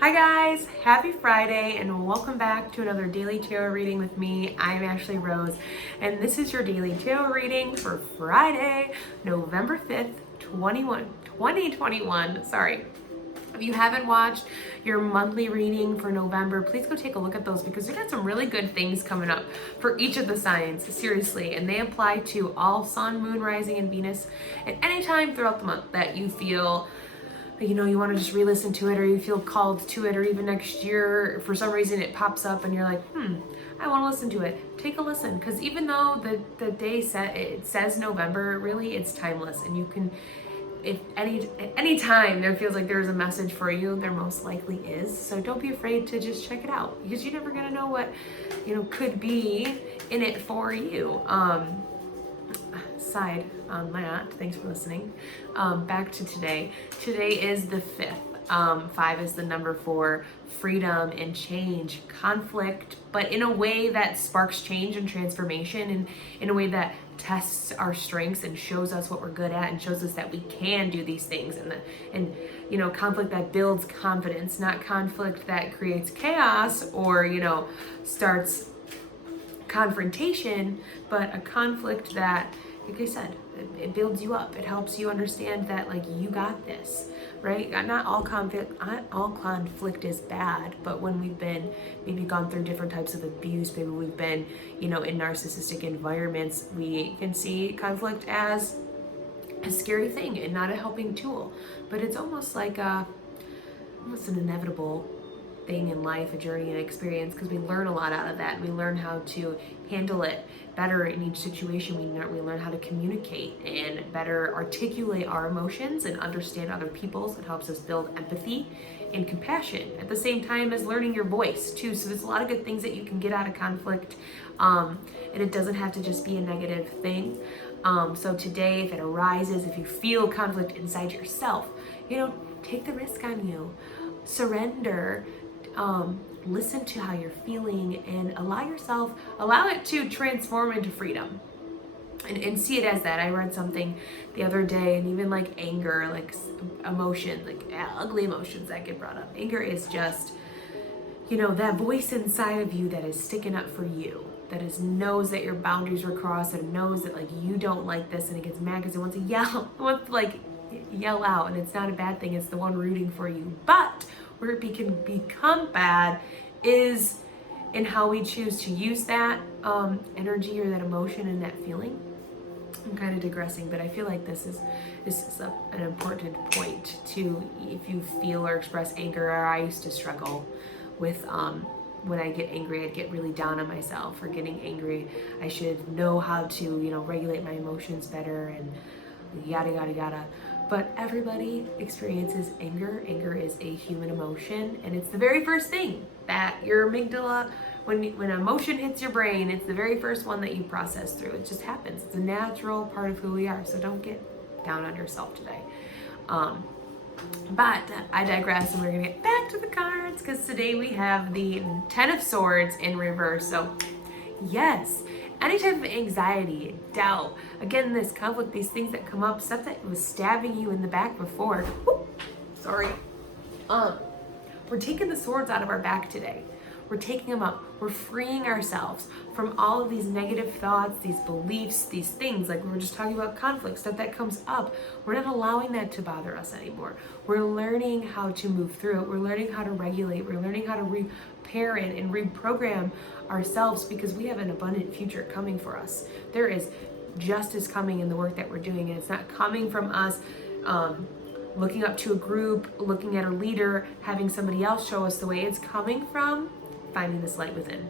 Hi guys, happy Friday and welcome back to another daily tarot reading with me. I'm Ashley Rose and this is your daily tarot reading for Friday, November 5th, 2021. Sorry. If you haven't watched your monthly reading for November, please go take a look at those because we got some really good things coming up for each of the signs, seriously. And they apply to all sun, moon, rising, and Venus at any time throughout the month that you feel you want to just re-listen to it, or you feel called to it, or even next year for some reason it pops up and you're like, I want to listen to it. Take a listen, because even though the day it says November, really it's timeless, and you can, if any time there feels like there's a message for you, there most likely is. So don't be afraid to just check it out, because you're never gonna know what could be in it for you. Side on that, thanks for listening. Back to today. Today is the 5th. 5 is the number for freedom and change, conflict, but in a way that sparks change and transformation, and in a way that tests our strengths and shows us what we're good at and shows us that we can do these things, and conflict that builds confidence, not conflict that creates chaos or starts confrontation, but a conflict that, like I said, it builds you up. It helps you understand that, like, you got this, right? Not all conflict is bad, but when we've been maybe gone through different types of abuse, maybe we've been, in narcissistic environments, we can see conflict as a scary thing and not a helping tool. But it's almost like almost an inevitable thing in life, a journey and experience, because we learn a lot out of that, and we learn how to handle it better in each situation. We learn how to communicate and better articulate our emotions and understand other people's. It helps us build empathy and compassion at the same time as learning your voice too. So there's a lot of good things that you can get out of conflict, and it doesn't have to just be a negative thing. So today, if it arises, if you feel conflict inside yourself, take the risk on you, surrender, listen to how you're feeling, and allow it to transform into freedom, and see it as that. I read something the other day, and even like anger, like emotion, like ugly emotions that get brought up. Anger is just, that voice inside of you that is sticking up for you, that knows that your boundaries were crossed, and knows that, like, you don't like this, and it gets mad because it wants to yell, yell out, and it's not a bad thing. It's the one rooting for you. But where it can become bad is in how we choose to use that energy or that emotion and that feeling. I'm kind of digressing, but I feel like this is an important point to, if you feel or express anger. Or I used to struggle with when I get angry, I'd get really down on myself for getting angry. I should know how to regulate my emotions better, and yada yada yada. But everybody experiences anger. Anger is a human emotion, and it's the very first thing that your amygdala, when emotion hits your brain, it's the very first one that you process through. It just happens. It's a natural part of who we are, so don't get down on yourself today. But I digress, and we're gonna get back to the cards, because today we have the 10 of Swords in reverse. So yes, any type of anxiety, doubt, again, this conflict, these things that come up, stuff that was stabbing you in the back before. Sorry. We're taking the swords out of our back today. We're taking them up. We're freeing ourselves from all of these negative thoughts, these beliefs, these things, like we were just talking about conflict, stuff that comes up. We're not allowing that to bother us anymore. We're learning how to move through it. We're learning how to regulate. We're learning how to reparent and reprogram ourselves, because we have an abundant future coming for us. There is justice coming in the work that we're doing, and it's not coming from us looking up to a group, looking at a leader, having somebody else show us the way. It's coming from finding this light within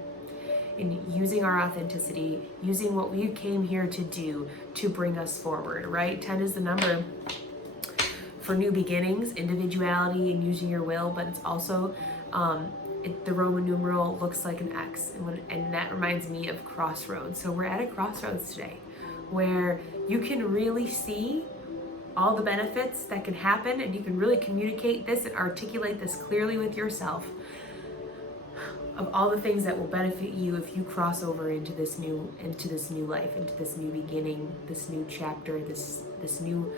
and using our authenticity, using what we came here to do to bring us forward, right? 10 is the number for new beginnings, individuality, and using your will, but it's also the Roman numeral looks like an X, and that reminds me of crossroads. So we're at a crossroads today where you can really see all the benefits that can happen, and you can really communicate this and articulate this clearly with yourself, of all the things that will benefit you if you cross over into this new life, into this new beginning, this new chapter, this new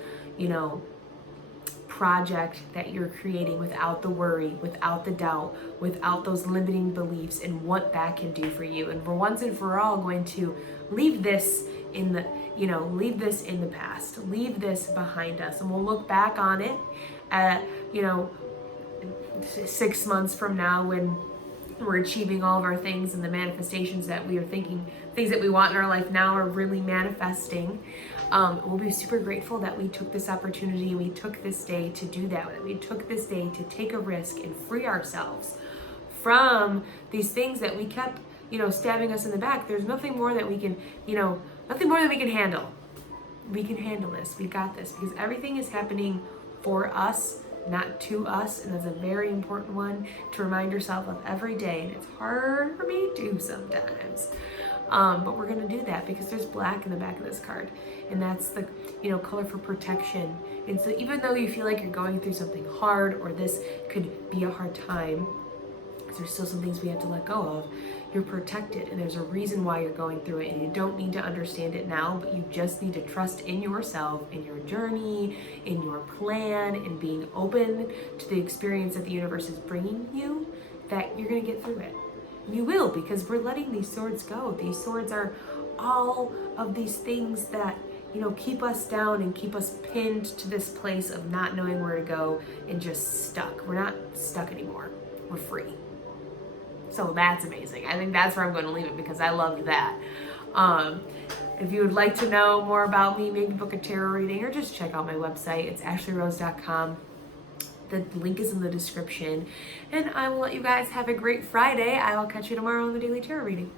project that you're creating without the worry, without the doubt, without those limiting beliefs, and what that can do for you. And for once and for all, going to leave this in the, leave this in the past, leave this behind us, and we'll look back on it at, 6 months from now when we're achieving all of our things and the manifestations that we are thinking, things that we want in our life now are really manifesting. We'll be super grateful that we took this opportunity, we took this day to do that. We took this day to take a risk and free ourselves from these things that we kept, stabbing us in the back. There's nothing more that we can, nothing more that we can handle. We can handle this. We got this, because everything is happening for us, not to us. And that's a very important one to remind yourself of every day. And it's hard for me to do sometimes. But we're going to do that because there's black in the back of this card. And that's the, color for protection. And so even though you feel like you're going through something hard, or this could be a hard time, there's still some things we have to let go of. You're protected, and there's a reason why you're going through it, and you don't need to understand it now, but you just need to trust in yourself, in your journey, in your plan, and being open to the experience that the universe is bringing you, that you're going to get through it. And you will, because we're letting these swords go. These swords are all of these things that, keep us down and keep us pinned to this place of not knowing where to go and just stuck. We're not stuck anymore. We're free. So that's amazing. I think that's where I'm going to leave it, because I loved that. If you would like to know more about me, maybe book a tarot reading, or just check out my website. It's ashleyrose.com. The link is in the description. And I will let you guys have a great Friday. I will catch you tomorrow on the Daily Tarot Reading.